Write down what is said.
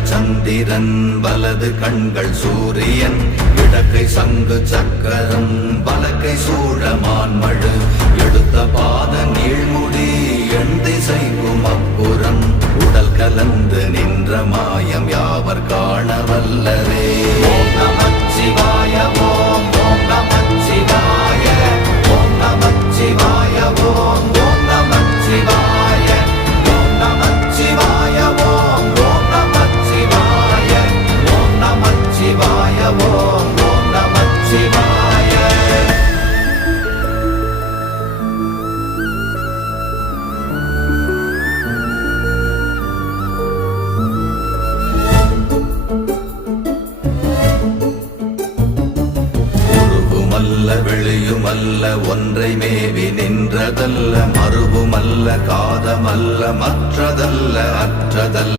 இடங்கள் சந்திரன் வலது கண்கள் சூரியன் இடக்கை சங்கு சக்கரம் வலக்கை சூழமான்மழு எடுத்த பாத நீழ்முடி எண் திசைக்கும் அப்புறம் உடல் கலந்து நின்ற மாயம் யாவர் காண வல்லரே. ஓம் நமச்சிவாய ஓம் ஓம் நமச்சிவாய ஓம் நமச்சிவாய ஓம் ஓம் நமச்சிவாய ஓம் நமச்சிவாய ஓம் ஓம் நமச்சிவாய ஓம் நமச்சிவாய ஓம் ஓம் நமச்சிவாய. வெளியுமல்ல ஒன்றை மேவி நின்றதல்ல மறுவுமல்ல காதமல்ல மற்றதல்ல அற்றதல்ல